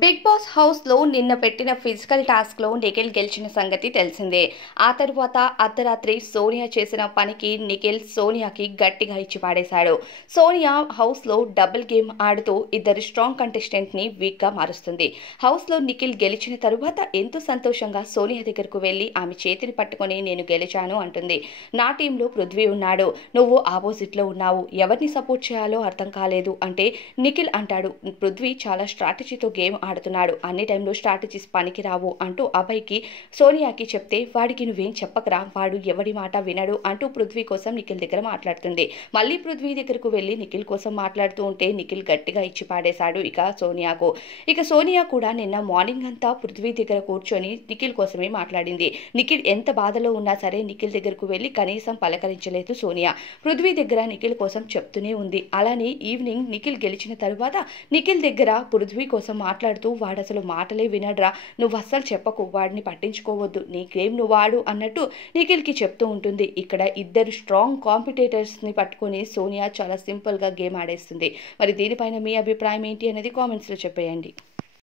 Big boss house లో నిన్న పెట్టిన ఫిజికల్ టాస్క్ లో నిఖిల్ గెలిచిన సంగతి తెలిసిందే. ఆ తరువాత అర్ధరాత్రి సోనియా చేసిన పనికి నిఖిల్ సోనియాకి గట్టిగా ఇచ్చి పాడేశాడు. సోనియా హౌస్ లో డబుల్ గేమ్ ఆడుతూ ఇద్దరు స్ట్రాంగ్ కంటెస్టెంట్ ని వీక్ గా మారుస్తుంది. హౌస్ లో నిఖిల్ గెలిచిన తరువాత ఎంతో సంతోషంగా సోనియా దగ్గరకు వెళ్లి ఆమె చేతిని పట్టుకొని నేను గెలిచాను అంటుంది. నా టీంలో పృథ్వీ ఉన్నాడు, నువ్వు ఆపోజిట్ లో ఉన్నావు, ఎవరిని సపోర్ట్ చేయాలో అర్థం కాలేదు అంటే నిఖిల్ అంటాడు, పృథ్వీ చాలా స్ట్రాటజీతో గేమ్ ఆడుతున్నాడు, అన్ని టైంలో స్ట్రాటజీస్ పనికి రావు అంటూ అభయ్కి సోనియాకి చెప్తే వాడికి నువ్వేం చెప్పకరా, వాడు ఎవడి మాట వినడు అంటూ పృథ్వీ కోసం నిఖిల్ దగ్గర మాట్లాడుతుంది. మళ్ళీ పృథ్వీ దగ్గరకు వెళ్లి నిఖిల్ కోసం మాట్లాడుతూ ఉంటే నిఖిల్ గట్టిగా ఇచ్చి పాడేశాడు సోనియాకు. సోనియా కూడా నిన్న మార్నింగ్ అంతా పృథ్వీ దగ్గర కూర్చొని నిఖిల్ కోసమే మాట్లాడింది. నిఖిల్ ఎంత బాధలో ఉన్నా సరే నిఖిల్ దగ్గరకు వెళ్లి కనీసం పలకరించలేదు సోనియా. పృథ్వీ దగ్గర నిఖిల్ కోసం చెప్తూనే ఉంది. అలానే ఈవినింగ్ నిఖిల్ గెలిచిన తరువాత నిఖిల్ దగ్గర పృథ్వీ కోసం మాట్లాడుతూ వాడు అసలు మాటలే వినడ్రా, నువ్వు అస్సలు చెప్పకు, వాడిని పట్టించుకోవద్దు, నీ గేమ్ నువ్వు వాడు అన్నట్టు నిఖిల్కి చెప్తూ ఉంటుంది. ఇక్కడ ఇద్దరు స్ట్రాంగ్ కాంపిటేటర్స్ ని పట్టుకొని సోనియా చాలా సింపుల్ గా గేమ్ ఆడేస్తుంది. మరి దీనిపైన మీ అభిప్రాయం ఏంటి అనేది కామెంట్స్ లో చెప్పేయండి.